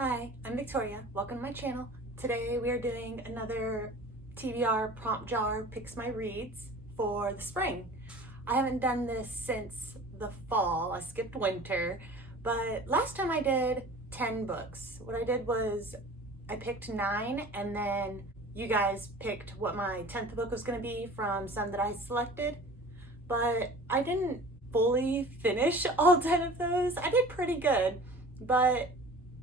Hi, I'm Victoria. Welcome to my channel. Today we are doing another TBR prompt jar picks my reads for the spring. I haven't done this since the fall. I skipped winter, but last time I did 10 books. What I did was I picked 9 and then you guys picked what my 10th book was going to be from some that I selected, but I didn't fully finish all 10 of those. I did pretty good, but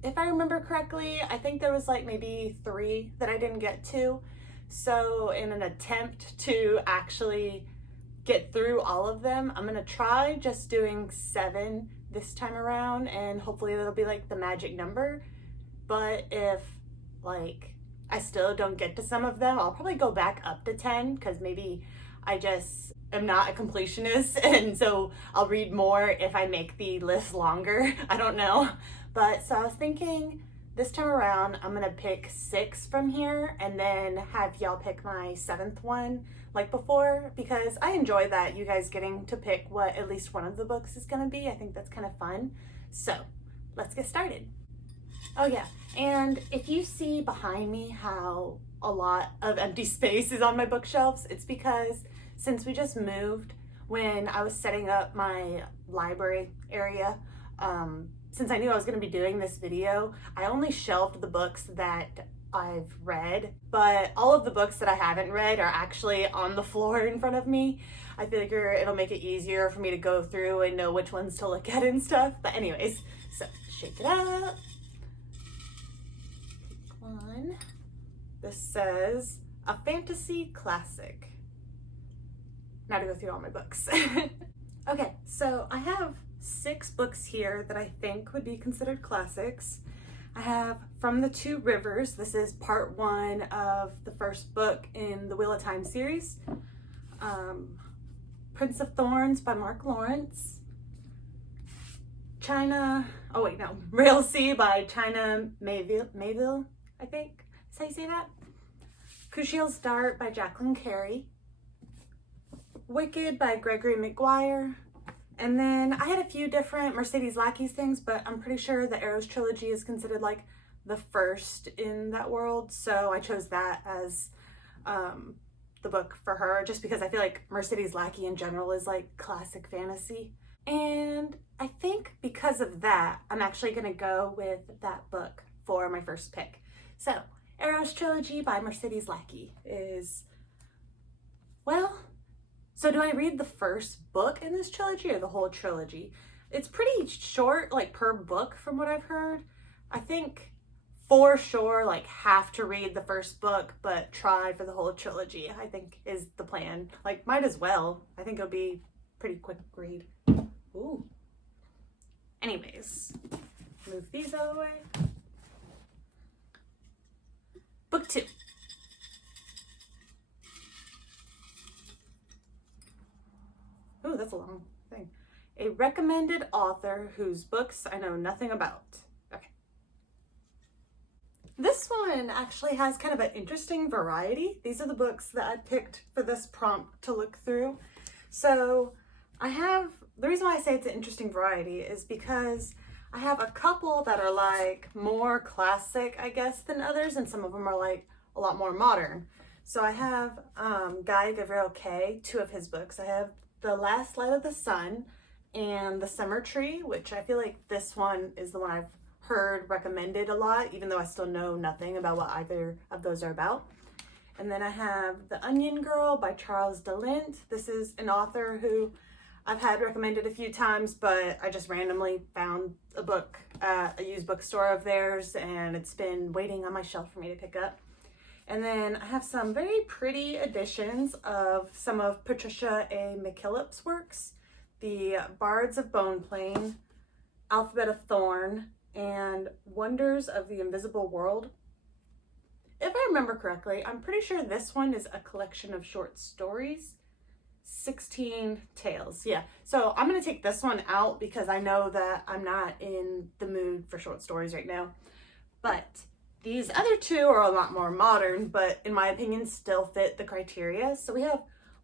if I remember correctly, I think there was like maybe 3 that I didn't get to. So in an attempt to actually get through all of them, I'm gonna try just doing 7 this time around, and hopefully it'll be like the magic number. But if like I still don't get to some of them, I'll probably go back up to 10 because maybe I just am not a completionist, and so I'll read more if I make the list longer. I don't know. But so I was thinking this time around, I'm gonna pick 6 from here and then have y'all pick my 7th one like before, because I enjoy that, you guys getting to pick what at least one of the books is gonna be. I think that's kind of fun. So let's get started. Oh yeah, and if you see behind me how a lot of empty space is on my bookshelves, it's because since we just moved, when I was setting up my library area, since I knew I was going to be doing this video, I only shelved the books that I've read, but all of the books that I haven't read are actually on the floor in front of me. I figure it'll make it easier for me to go through and know which ones to look at and stuff. But anyways, so shake it up. Pick one. This says a fantasy classic. Now to go through all my books. Okay, so I have 6 books here that I think would be considered classics. I have From the Two Rivers. This is part 1 of the first book in the Wheel of Time series. Prince of Thorns by Mark Lawrence. Railsea by China Mayville, I think. Is how you say that? Crucial's Dart by Jacqueline Carey. Wicked by Gregory Maguire. And then I had a few different Mercedes Lackey's things, but I'm pretty sure the Arrows trilogy is considered like the first in that world. So I chose that as the book for her, just because I feel like Mercedes Lackey in general is like classic fantasy. And I think because of that, I'm actually gonna go with that book for my first pick. So Arrows trilogy by Mercedes Lackey is, well, so do I read the first book in this trilogy or the whole trilogy? It's pretty short, like per book from what I've heard. I think for sure, like have to read the first book, but try for the whole trilogy, I think is the plan. Like might as well. I think it'll be pretty quick read. Ooh. Anyways, move these out of the way. Book 2. Ooh, that's a long thing. A recommended author whose books I know nothing about. Okay. This one actually has kind of an interesting variety. These are the books that I picked for this prompt to look through. So the reason why I say it's an interesting variety is because I have a couple that are like more classic, I guess, than others, and some of them are like a lot more modern. So I have Guy Gavriel Kay, 2 of his books. I have The Last Light of the Sun and The Summer Tree, which I feel like this one is the one I've heard recommended a lot, even though I still know nothing about what either of those are about. And then I have The Onion Girl by Charles DeLint. This is an author who I've had recommended a few times, but I just randomly found a book at a used bookstore of theirs, and it's been waiting on my shelf for me to pick up. And then I have some very pretty editions of some of Patricia A. McKillop's works, The Bards of Bone Plain, Alphabet of Thorn, and Wonders of the Invisible World. If I remember correctly, I'm pretty sure this one is a collection of short stories, 16 tales. Yeah, so I'm gonna take this one out because I know that I'm not in the mood for short stories right now. But these other 2 are a lot more modern, but in my opinion still fit the criteria. So we have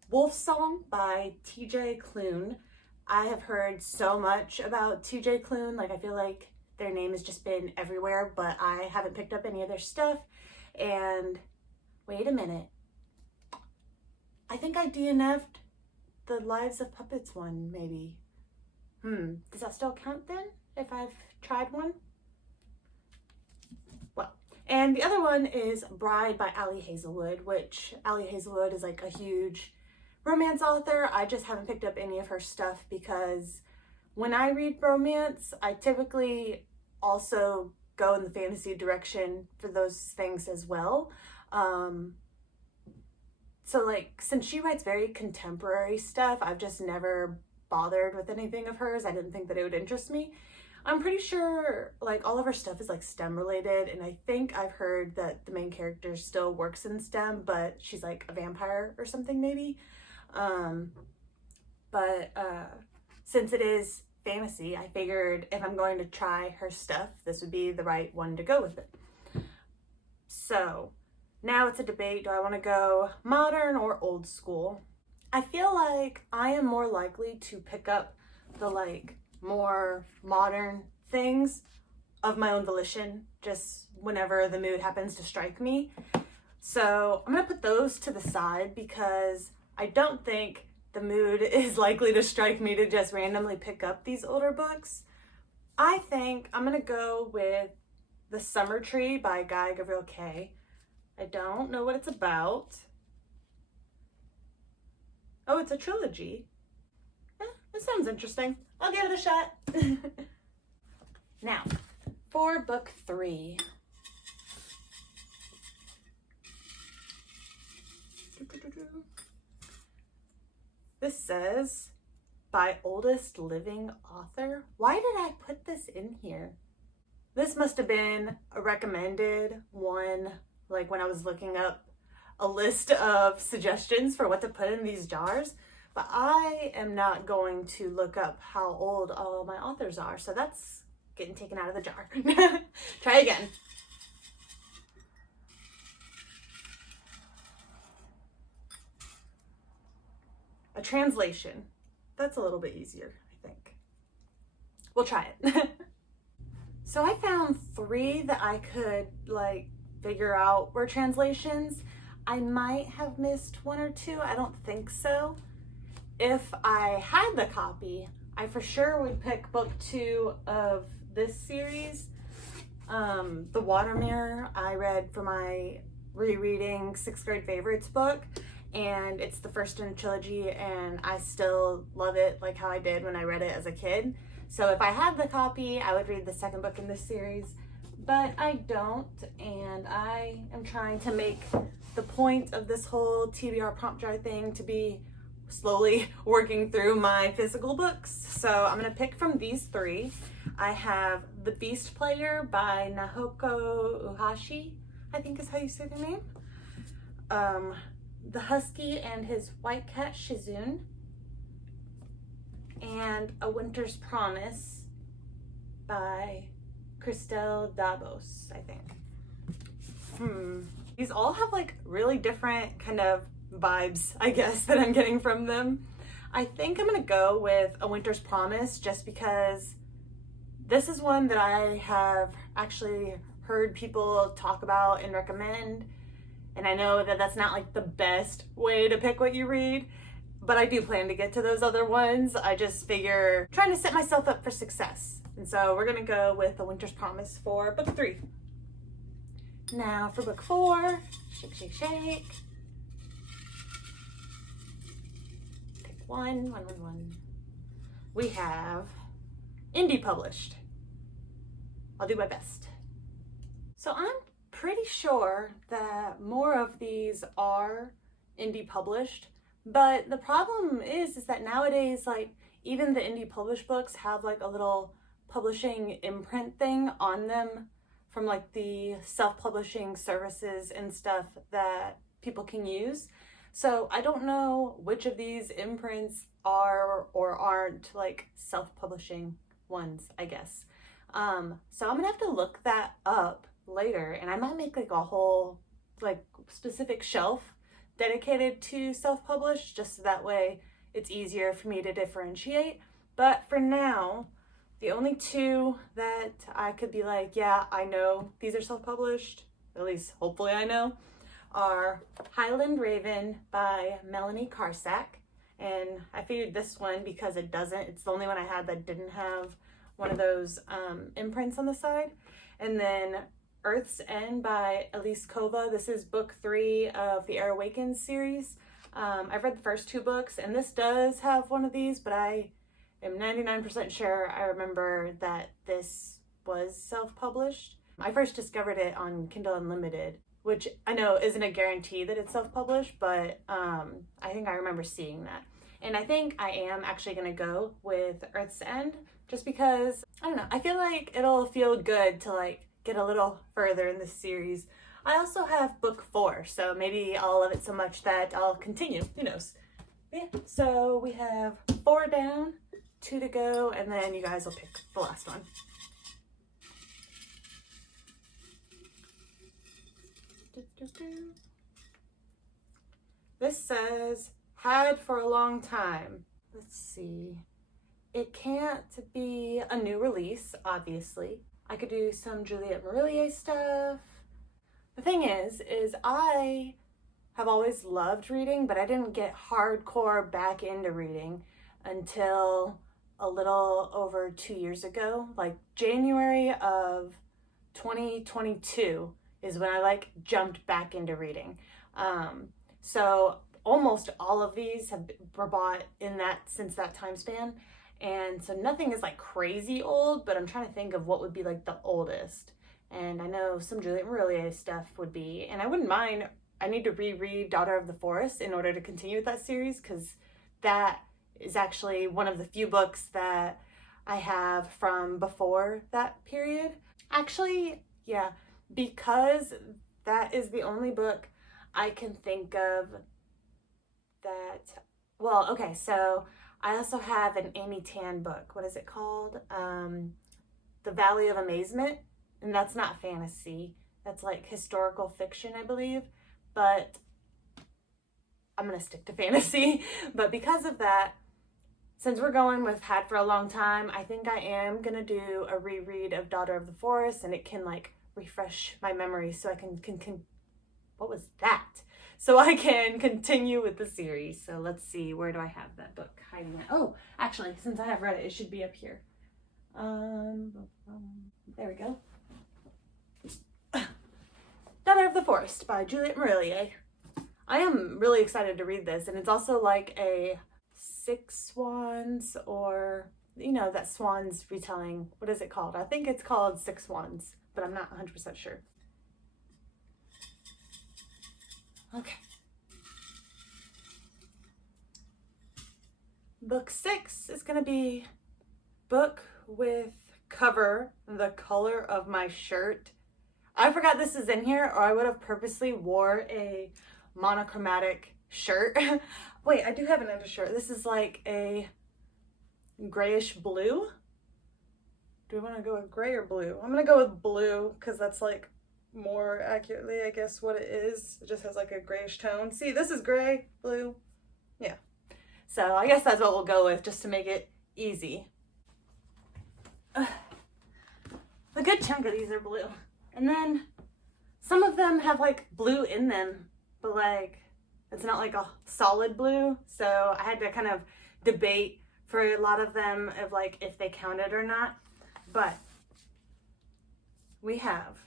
Wolf Song by T.J. Klune. I have heard so much about T.J. Klune. Like I feel like their name has just been everywhere, but I haven't picked up any of their stuff. And wait a minute. I think I DNF'd the Lives of Puppets one, maybe. Does that still count then, if I've tried one? Well, and the other one is Bride by Ali Hazelwood, which Ali Hazelwood is like a huge romance author. I just haven't picked up any of her stuff because when I read romance, I typically also go in the fantasy direction for those things as well. So like, since she writes very contemporary stuff, I've just never bothered with anything of hers. I didn't think that it would interest me. I'm pretty sure like all of her stuff is like STEM related, and I think I've heard that the main character still works in STEM, but she's like a vampire or something maybe. Since it is fantasy, I figured if I'm going to try her stuff, this would be the right one to go with it. So now it's a debate. Do I want to go modern or old school? I feel like I am more likely to pick up the like more modern things of my own volition, just whenever the mood happens to strike me. So I'm gonna put those to the side because I don't think the mood is likely to strike me to just randomly pick up these older books. I think I'm gonna go with The Summer Tree by Guy Gavriel Kay. I don't know what it's about. Oh, it's a trilogy. That sounds interesting. I'll give it a shot. Now, for book 3. This says, by oldest living author. Why did I put this in here? This must have been a recommended one, like when I was looking up a list of suggestions for what to put in these jars, but I am not going to look up how old all my authors are, so that's getting taken out of the jar. Try again. A translation. That's a little bit easier, I think. We'll try it. So I found 3 that I could like figure out were translations. I might have missed 1 or 2. I don't think so. If I had the copy, I for sure would pick book 2 of this series. The Water Mirror I read for my rereading 6th grade favorites book, and it's the first in a trilogy, and I still love it like how I did when I read it as a kid. So if I had the copy, I would read the 2nd book in this series, but I don't, and I am trying to make the point of this whole TBR prompt jar thing to be slowly working through my physical books. So I'm gonna pick from these 3. I have The Beast Player by Nahoko Uhashi, I think is how you say the name. The Husky and His White Cat Shizun, and A Winter's Promise by Christelle Dabos, I think. These all have like really different kind of vibes, I guess, that I'm getting from them. I think I'm gonna go with A Winter's Promise just because this is one that I have actually heard people talk about and recommend. And I know that that's not like the best way to pick what you read, but I do plan to get to those other ones. I just figure trying to set myself up for success. And so we're gonna go with A Winter's Promise for book 3. Now for book 4, shake, shake, shake. Pick one. We have indie published. I'll do my best. So I'm pretty sure that more of these are indie published, but the problem is that nowadays, like, even the indie published books have like a little publishing imprint thing on them from like the self-publishing services and stuff that people can use. So I don't know which of these imprints are or aren't like self-publishing ones, I guess. So I'm gonna have to look that up later, and I might make like a whole like specific shelf dedicated to self-published, just so that way it's easier for me to differentiate. But for now, The only two that I could be like, yeah, I know these are self-published, at least hopefully I know, are Highland Raven by Melanie Karsak. And I figured this one because it's the only one I had that didn't have one of those imprints on the side. And then Earth's End by Elise Kova. This is book 3 of the Air Awakens series. I've read the first 2 books, and this does have one of these, but I am 99% sure I remember that this was self-published. I first discovered it on Kindle Unlimited, which I know isn't a guarantee that it's self-published, but I think I remember seeing that. And I think I am actually gonna go with Earth's End, just because, I don't know, I feel like it'll feel good to like get a little further in this series. I also have book 4, so maybe I'll love it so much that I'll continue, who knows. Yeah, so we have 4 down, 2 to go, and then you guys will pick the last one. This says, had for a long time. Let's see. It can't be a new release, obviously. I could do some Juliette Marillier stuff. The thing is I have always loved reading, but I didn't get hardcore back into reading until a little over 2 years ago. Like January of 2022 is when I like jumped back into reading. So almost all of these were bought since that time span. And so nothing is like crazy old, but I'm trying to think of what would be like the oldest. And I know some Juliette Marillier stuff would be, and I wouldn't mind. I need to reread Daughter of the Forest in order to continue with that series, because that is actually one of the few books that I have from before that period. Actually, yeah, because that is the only book I can think of that, well, okay, so I also have an Amy Tan book. What is it called? The Valley of Amazement. And that's not fantasy. That's like historical fiction, I believe. But I'm going to stick to fantasy. But because of that, since we're going with had for a long time, I think I am going to do a reread of Daughter of the Forest. And it can like refresh my memory so I can what was that? So I can continue with the series. So let's see, where do I have that book hiding at? Oh, actually, since I have read it, it should be up here. There we go. Daughter of the Forest by Juliette Marillier. I am really excited to read this, and it's also like a Six Swans, or, you know, that Swans retelling. What is it called? I think it's called Six Swans, but I'm not 100% sure. Okay. Book 6 is going to be book with cover the color of my shirt. I forgot this is in here, or I would have purposely wore a monochromatic shirt. Wait, I do have an undershirt. This is like a grayish blue. Do we want to go with gray or blue? I'm going to go with blue because that's like more accurately, I guess, what it is. It just has like a grayish tone. See, this is gray, blue. Yeah. So I guess that's what we'll go with just to make it easy. A good chunk of these are blue. And then some of them have like blue in them, but like it's not like a solid blue. So I had to kind of debate for a lot of them of like if they counted or not. But we have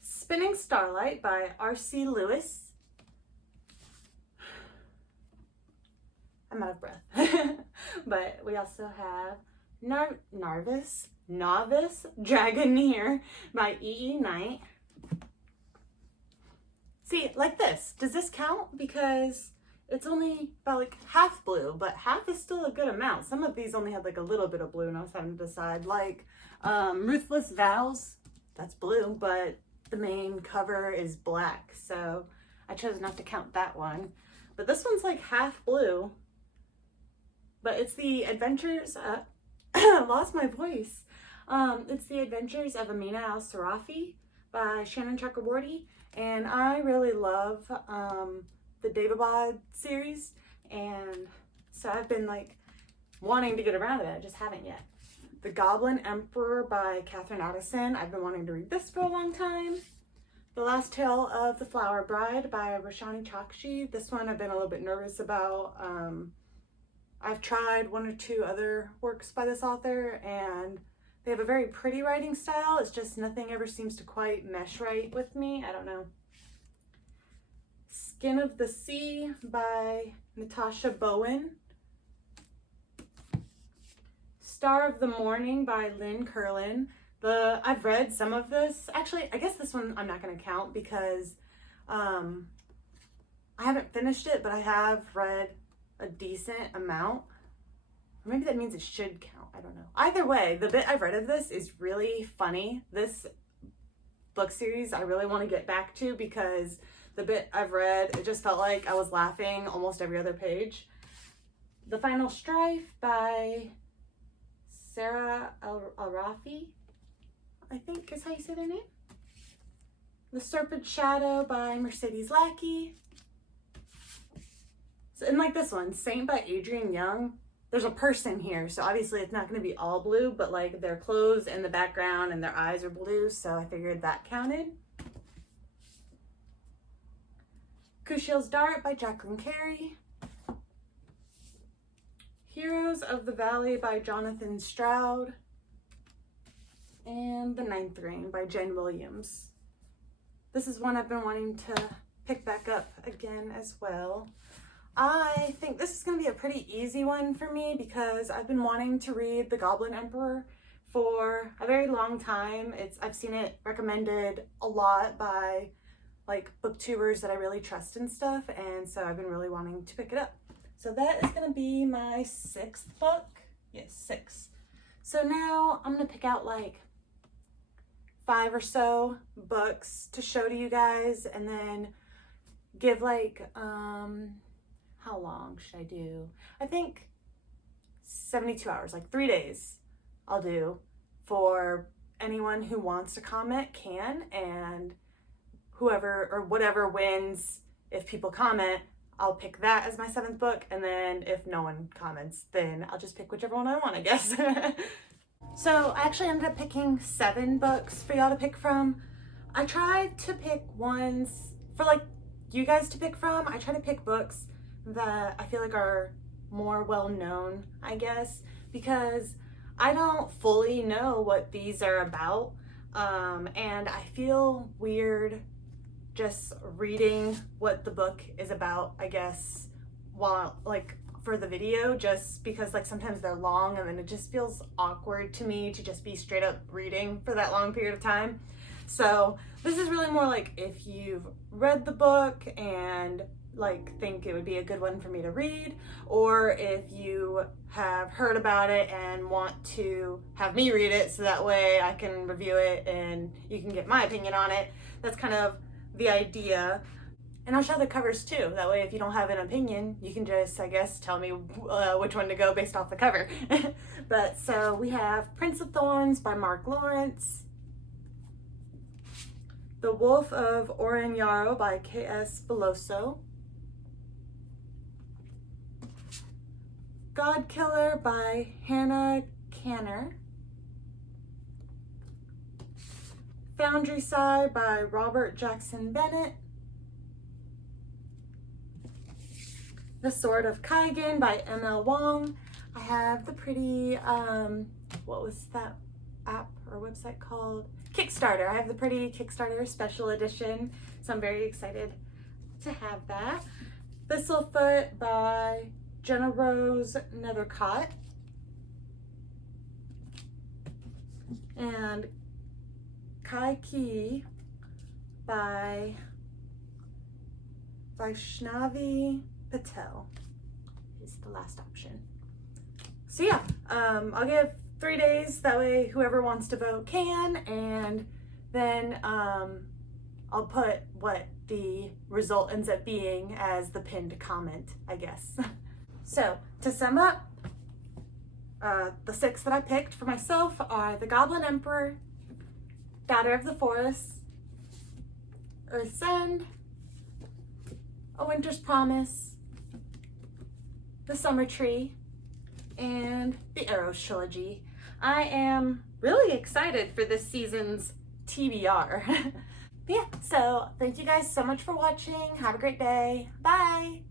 Spinning Starlight by R.C. Lewis. I'm out of breath. But we also have Novice Dragoneer by E.E. Knight. See, like this. Does this count? Because it's only about like half blue, but half is still a good amount. Some of these only had like a little bit of blue, and I was having to decide. Like Ruthless Vows, that's blue, but the main cover is black, so I chose not to count that one. But this one's like half blue, but it's the adventures lost my voice. It's the Adventures of Amina al-Sarafi by Shannon Chakraborty, and I really love the Daevabad series, and so I've been like wanting to get around to it. I just haven't yet. The Goblin Emperor by Catherine Addison. I've been wanting to read this for a long time. The Last Tale of the Flower Bride by Roshani Chokshi. This one I've been a little bit nervous about. I've tried one or two other works by this author, and they have a very pretty writing style. It's just nothing ever seems to quite mesh right with me. I don't know. Skin of the Sea by Natasha Bowen. Star of the Morning by Lynn Curlin. I've read some of this. Actually, I guess this one I'm not going to count because I haven't finished it, but I have read a decent amount. Or maybe that means it should count. I don't know. Either way, the bit I've read of this is really funny. This book series I really want to get back to because the bit I've read, it just felt like I was laughing almost every other page. The Final Strife by Sarah Al-Rafi, I think is how you say their name. The Serpent Shadow by Mercedes Lackey. So, and like this one, Saint by Adrienne Young. There's a person here, so obviously it's not going to be all blue, but like their clothes in the background and their eyes are blue, so I figured that counted. Kushiel's Dart by Jacqueline Carey. Heroes of the Valley by Jonathan Stroud. And The Ninth Reign by Jen Williams. This is one I've been wanting to pick back up again as well. I think this is going to be a pretty easy one for me because I've been wanting to read The Goblin Emperor for a very long time. I've seen it recommended a lot by like booktubers that I really trust and stuff, and so I've been really wanting to pick it up. So that is going to be my 6th book. Yes, 6. So now I'm going to pick out like 5 or so books to show to you guys and then give like, how long should I do? I think 72 hours, like 3 days I'll do for anyone who wants to comment can, and whoever or whatever wins, if people comment, I'll pick that as my 7th book, and then if no one comments, then I'll just pick whichever one I want, I guess. So I actually ended up picking 7 books for y'all to pick from. I tried to pick ones for like you guys to pick from. I try to pick books that I feel like are more well known, I guess, because I don't fully know what these are about, and I feel weird just reading what the book is about, I guess, while like for the video, just because like sometimes they're long and then it just feels awkward to me to just be straight up reading for that long period of time. So this is really more like if you've read the book and like think it would be a good one for me to read, or if you have heard about it and want to have me read it so that way I can review it and you can get my opinion on it. That's kind of the idea. And I'll show the covers too. That way if you don't have an opinion, you can just, I guess, tell me which one to go based off the cover. But so we have Prince of Thorns by Mark Lawrence. The Wolf of Oren-Yaro by K.S. Veloso. God Killer by Hannah Canner. Foundry Side by Robert Jackson Bennett. The Sword of Kaigen by M.L. Wong. I have the pretty, what was that app or website called? Kickstarter. I have the pretty Kickstarter special edition, so I'm very excited to have that. Thistlefoot by Jenna Rose Nethercott. And Kai Ki by Vaishnavi Patel is the last option. So yeah, I'll give 3 days, that way whoever wants to vote can, and then I'll put what the result ends up being as the pinned comment, I guess. So to sum up, the 6 that I picked for myself are The Goblin Emperor, Daughter of the Forest, Earth's End, A Winter's Promise, The Summer Tree, and the Arrows trilogy. I am really excited for this season's TBR. Yeah, so thank you guys so much for watching. Have a great day. Bye.